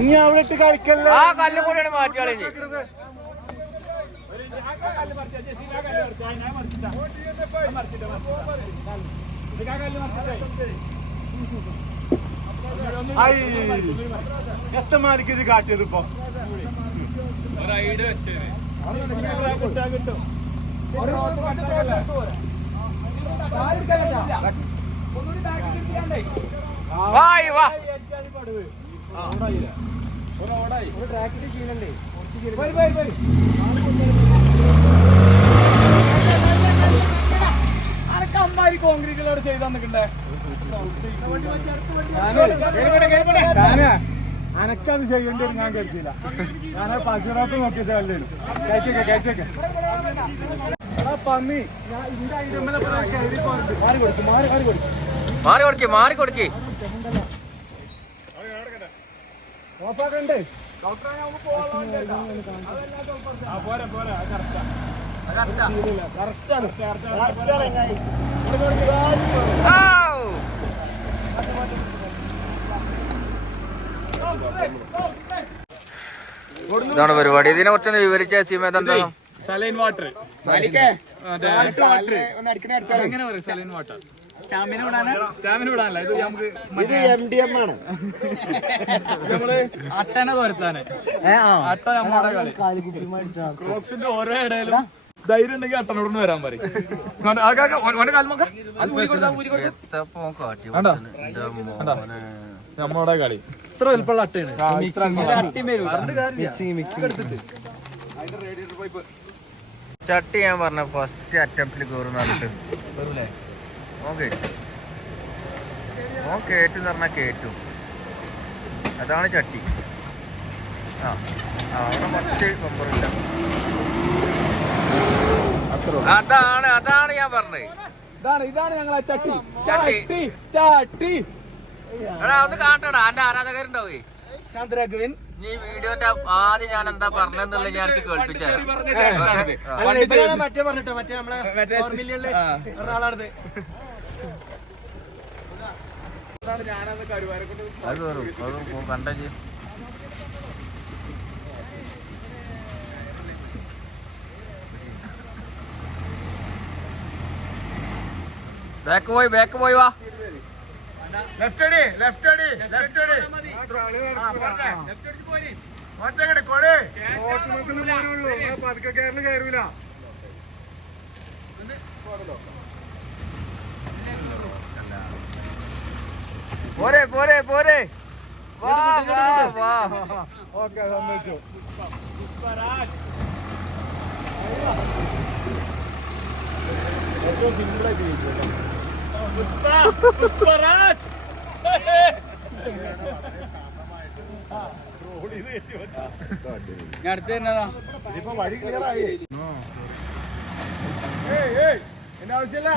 ഇനി അവിടെ ഇട്ട് കളിക്കല്ലേ? ആ കല്ല് കൂടെയാണ് മാറ്റി കളഞ്ഞ് എത്ര മാലിക്ക് ഇത് കാട്ടിയത് ഇപ്പൊ? വായ് വാ. അമ്മാരി കോൺക്രീറ്റിലോട് ചെയ്താ നിൽക്കണ്ടേ അനക്കത് ചെയ്യേണ്ടി ഞാൻ കരുതിയില്ല ഞാൻ പശുറാത്ത് നോക്കിയ ചേട്ടൻ കഴിച്ചേക്കെ കഴിച്ചേക്കെ പന്നി മാറി കൊടുക്കും മാറി കൊടുക്കും. മാറി കൊടുക്കി മാറി കൊടുക്കി. ഓഫാക്കണ്ടേ. ഔ! ഇതാണ് പരിപാടി. ഇതിനെ കുറിച്ചൊന്ന് വിവരിച്ച സീമേത് എന്താ saline water saline water stamina വിടാനല്ല ഇത് നമുക്ക് ഇത് എം ഡി എം ആണ്. നമ്മൾ അട്ടനെ തുരത്താന്. അട്ട നമ്മുടെ കളി. ക്രോക്സിന്റെ ഓരോ ഇടയിലും ധൈര്യം ഉണ്ടെങ്കിൽ അട്ടനോട് വരാൻ പറയും. നമ്മുടെ കളി. ഇത്ര വലുപ്പമുള്ള അട്ടയാണ്. ചട്ടി ഞാൻ പറഞ്ഞ ഫസ്റ്റ് അറ്റംപ്റ്റിൽ കയറുന്ന പറഞ്ഞിട്ട് ഓക്കെ. ഓൻ കേറ്റും പറഞ്ഞാൽ കേറ്റും അതാണ് ചട്ടി. ആ അവിടെ മറ്റ് മെമ്പറില്ല അതാണ് അതാണ് ഞാൻ പറഞ്ഞത്. ഇതാണ് ഇതാണ് ഞങ്ങളെ ചട്ടി. ചട്ടി. ചട്ടി എടാ ഒന്ന് കാട്ടടാ എന്റെ ആരാധകരുണ്ടാവേ? ചന്ദ്രഗവിൻ ഈ വീഡിയോന്റെ ആദ്യം ഞാൻ എന്താ പറഞ്ഞെന്നുള്ളത് ഞാൻ കേൾപ്പിച്ചു മറ്റേ പറഞ്ഞിട്ടോ മറ്റേ നമ്മളെ ഒരാളാണത്. അത് കയറും അത് കണ്ട ചെയ്യും ബാക്ക് പോയി ബാക്ക് പോയി വാ. ലെഫ്റ്റ് അടി ലെഫ്റ്റ് അടി ലെഫ്റ്റ് അടി. മറ്റേ കൊടേ പതുക്കെ കയറിൽ കയറൂല പോരെ പോരെ പോരെ. വാ വാ വാ. ഓക്കെ സമ്മതിച്ചു. ഏറ്റവും സിമ്പിൾ ആയിട്ട് പുഷ്പരാജ് ഞാൻ അടുത്ത് തന്നെതാ ഇതിപ്പോ വഴി ക്ലിയർ ആയി. ആവശ്യമില്ല.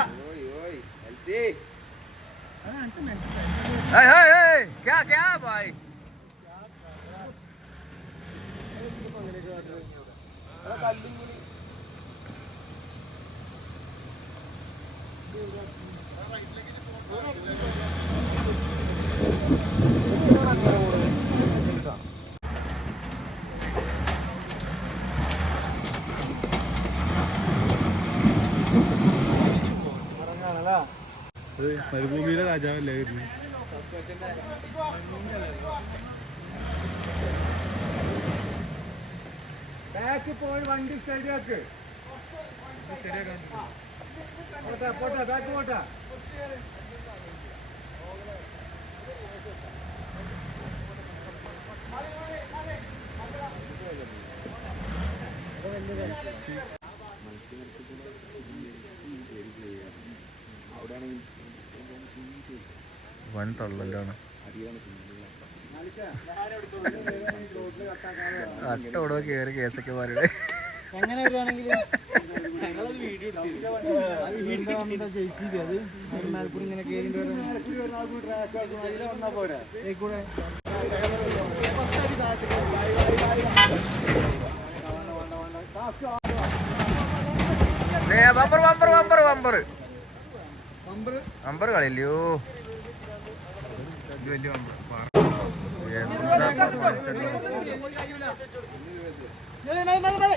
है है है क्या क्या भाई? മരുഭൂമിയിലെ രാജാവല്ലേ വരുന്നത് ബാക്ക് പോയി വണ്ടി സ്റ്റേഡിയാക്ക് പോട്ടെ പോട്ടെ ബാക്ക് പോട്ടെ. വൻ തള്ളലാണ് അട്ടോടോ കയറി കേസൊക്കെ പാരുടെ എങ്ങനെ വരുവാണെങ്കിൽ ബമ്പർ ബമ്പർ എന്താ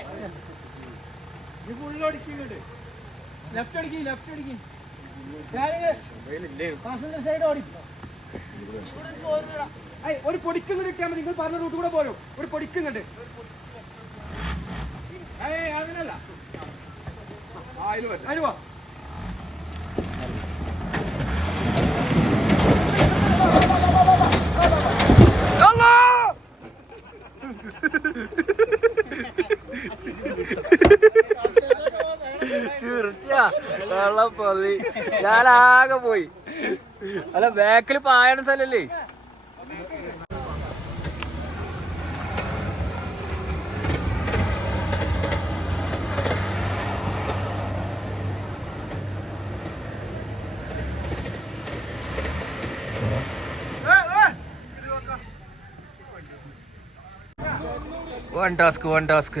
ലെഫ്റ്റ് അടിക്കും ലെഫ്റ്റ് അടിക്കും ഒരു പൊടിക്കും കൂടി ഇട്ടാൽ മതി. നിങ്ങൾ പറഞ്ഞ റൂട്ട് കൂടെ പോരും. ഒരു പൊടിക്കും കണ്ട് അങ്ങനല്ല അതിന് വാ. തീർച്ചയാ വെള്ളം പൊതി ഞാനാകെ പോയി. അല്ല ബാക്കിൽ പായണ സ്ഥലല്ലേ? വൺ ടാസ്ക് വൺ ടാസ്ക്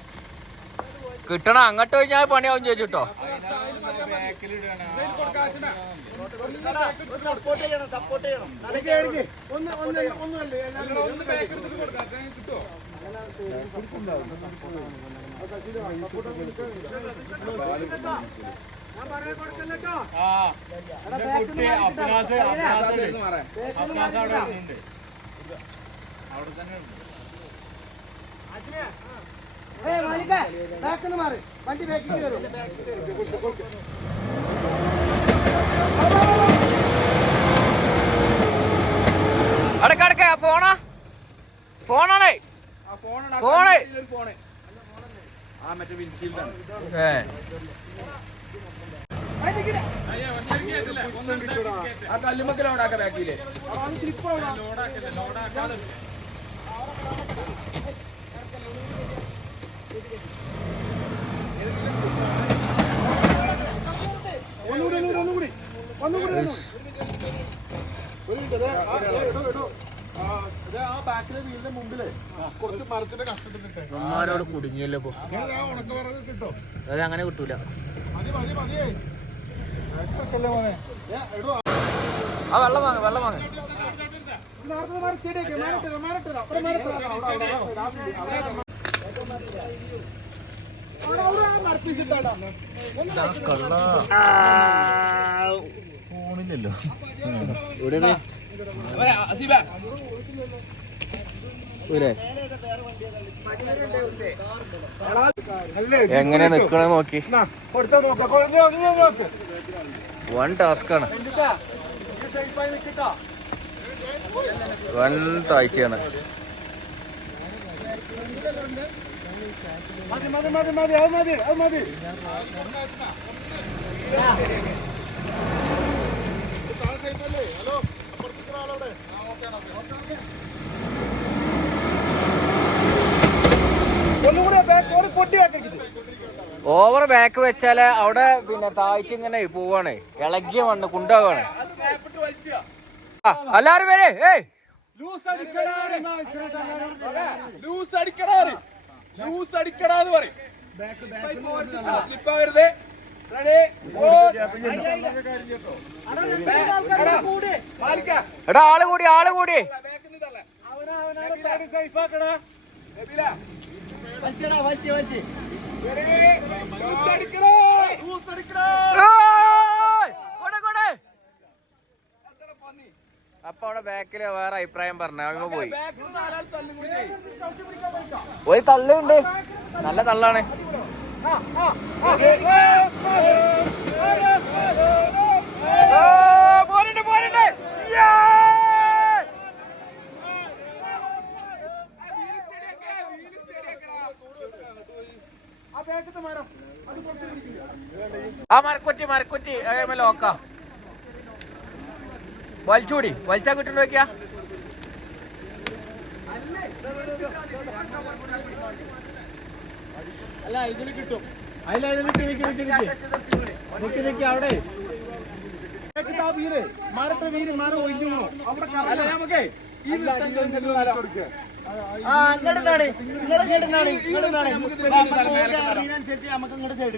കിട്ടണം. അങ്ങോട്ട് കഴിഞ്ഞാൽ പണിയാവും ചോദിച്ചിട്ടോ വണ്ടി ബാക്കിൽ വരും. അടക്ക അടക്ക ഫോണാ ഫോണാണേ ഫോണേ ആ മറ്റേ വിൻഷീൽഡാണ് ഏ. ആ കല്ലുമക്കൽ ലോഡാക്ക ബാക്കിൽ ഉമ്മാരോട് കുടുങ്ങിയല്ലോ അത് അങ്ങനെ കിട്ടൂല. ആ വെള്ളം വാങ്ങ വെള്ളം വാങ്ങ ഫോണില്ലല്ലോ എങ്ങനെ നിക്കണ നോക്കി. വൺ ടാസ്ക് ആണ് വൺ താഴ്ചയാണ്. മതി മതി മതി മതി അത് മതി അത് മതി ഹലോ പൊട്ടി ഓവർ ബാക്ക് വെച്ചാൽ അവിടെ പിന്നെ താഴ്ച ഇങ്ങനെ പോവാണ്. ഇളകിയ മണ്ണ് കുണ്ടാവാണ്. എല്ലാരും പേര് ഏയ്. ലൂസ് അടിക്കടാ. ലൂസ് അടിക്കടാറ് ലൂസ് പറയും. ആവരുത്. റെഡി മാലിക്ക. എടാ ആൾ കൂടി ആൾ കൂടി. അടിക്കടാ. അടിക്കടാ. അപ്പൊ അവിടെ ബാക്കിൽ വേറെ അഭിപ്രായം പറഞ്ഞു അങ്ങ് പോയി. ഒരു തള്ളുണ്ട്. നല്ല തള്ളാണ്. ആ, മരക്കൊറ്റി മരക്കൊറ്റി. അതേമല്ലോ ലോക്ക വലിച്ചൂടി. വലിച്ചാ കിട്ടുന്നു നോക്കിയാ? അല്ല ഇതിന് കിട്ടും. അതിൽ നിക്ക് നിക്ക് നിക്ക് നിക്ക്. നിക്ക് അവിടെ. വീര് വീര് ഒഴിഞ്ഞു അവിടെ അല്ല നമുക്കേ ഈ ആ ഇങ്ങോട്ടാണ് ഇങ്ങോട്ട് കേട്ടുന്നാണ് ഇങ്ങോട്ടാണ് അറിയുന്നതനുസരിച്ച് നമുക്ക് ഇങ്ങോട്ട് സൈഡ്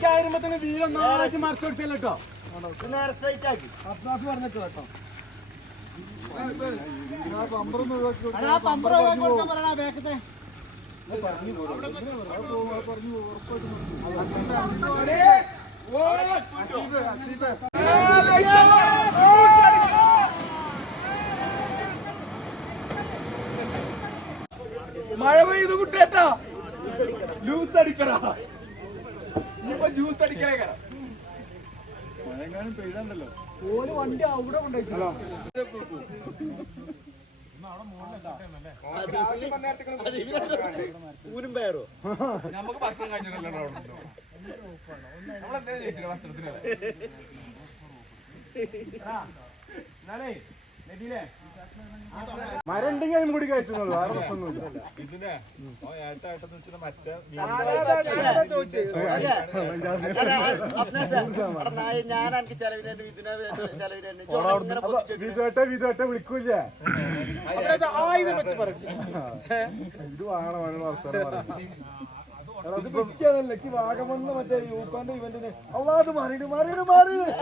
കയറുമ്പത്തിന് വീരൊന്നായിട്ട് മറിച്ചു കൊടുത്തല്ലോ കേട്ടോ നേരെ സ്ട്രൈറ്റ് ആക്കി. അബ്ബാസ് പറഞ്ഞിട്ടോ കേട്ടോ ആ പമ്പർ കൊടുക്കാൻ പറയണ ബാക്കത്തെ മഴ പെയ്തു കുട്ടേട്ടാ ലൂസ് അടിക്കടാ. ഇനിയിപ്പോ ജ്യൂസ് അടിക്കണേ മഴങ്ങാനും പെയ്തണ്ടല്ലോ. ഓൽ വണ്ടി അവിടെ കൊണ്ടുപോയിട്ടോ ഊരും പേരോ നമുക്ക് ഭക്ഷണം കഴിഞ്ഞിട്ടല്ലോ നമ്മളെന്താ ചോദിച്ചില്ല ഭക്ഷണത്തിനല്ലേ? എന്നാലേ നബീലേ മരം ഉണ്ടെങ്കിൽ അതിനും കൂടി കയറ്റുന്നുള്ളൂ വേറെ പ്രശ്നമൊന്നുമില്ല വിധേട്ട വിധേട്ട വിളിക്കൂല ഇത് വാങ്ങണം വേണം വർത്തമാനം എനിക്ക് വാഗമണ്ണ് മറ്റേ യൂക്കാന്റെ ഇവന്റിന് മറിയിട്ട് മറിയിട്ട്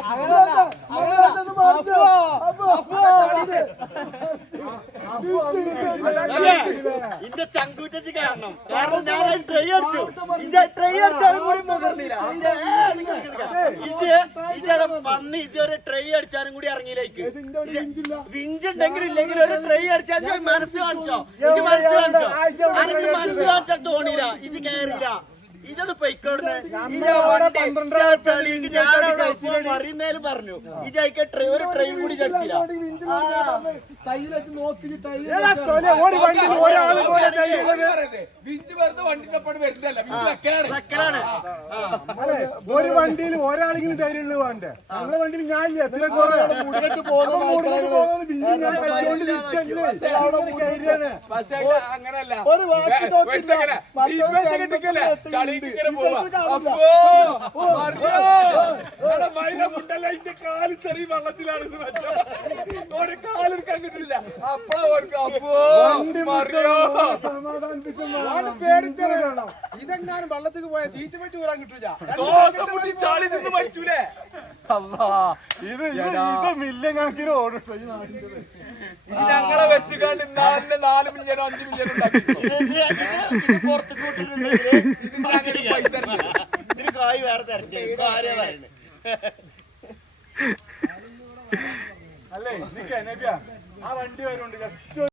ഇന്റെ ചങ്കൂറ്റി കാണണം. കാരണം ഞാൻ ട്രൈ അടിച്ചു. ഇജ ട്രൈ അടിച്ചാലും കൂടി മുതിർന്നില്ല. ഇജ് ഇജയുടെ പന്നി ഇജ ഒരു ട്രൈ അടിച്ചാലും കൂടി ഇറങ്ങിയിലേക്ക്. വിഞ്ചുണ്ടെങ്കിൽ ഇല്ലെങ്കിൽ ഒരു ട്രൈ അടിച്ചാൽ മനസ്സ് കാണിച്ചോ? ഇജ് മനസ്സ് കാണിച്ചോ? മനസ്സ് കാണിച്ചാൽ തോന്നിയില്ല. ഇജ് കയറിയില്ല ഇജത് മറിയുന്നേലും പറഞ്ഞു. ഇജയ്ക്ക് ഒരു ട്രെയിൻ കൂടി ചടിച്ചില്ല ഒരു വണ്ടിയിൽ ഒരാളെങ്കിലും ധൈര്യമുള്ള വേണ്ടേ? നമ്മുടെ വണ്ടിയിൽ ഞാൻ. പക്ഷേ അങ്ങനല്ല. ചളിക്ക് ഇങ്ങനെ പോവാ. അപ്പോ മൈനമുണ്ടല്ല ഇതിന്റെ കാൽ ചെറിയ വെള്ളത്തിലാണ് ഇത് വെച്ചോ ഒരു കാലെടുക്കാൻ കിട്ടില്ല അപ്പഴാ ഓർക്ക് അപ്പോ മറിയോ. ഇതെങ്ങാനും വെള്ളത്തിൽ പോയ സീറ്റ് പറ്റി വരാൻ കിട്ടൂല. ചളി നിന്ന് മരിച്ചൂലേ? ഇത് ഇത് ഇത് മില്യൺ കണക്കിന് ഓടിട്ടോ ഈ നാട്ടിന്റെ ഇത് ഞങ്ങളെ വെച്ച് കണ്ട് നാലിന് നാല് മില്യൺ അഞ്ച് മില്യൺ ഉണ്ടാക്കി പുറത്ത് കൂട്ടിട്ടുണ്ടെങ്കിൽ പൈസ ഇറങ്ങി. ഇതിന് കായ് വേറെ തരണ്ടേ. ആരെയാ പറയണേ? അല്ലേ നിക്ക നബിയ ആ വണ്ടി വരുന്നുണ്ട്. ജസ്റ്റ്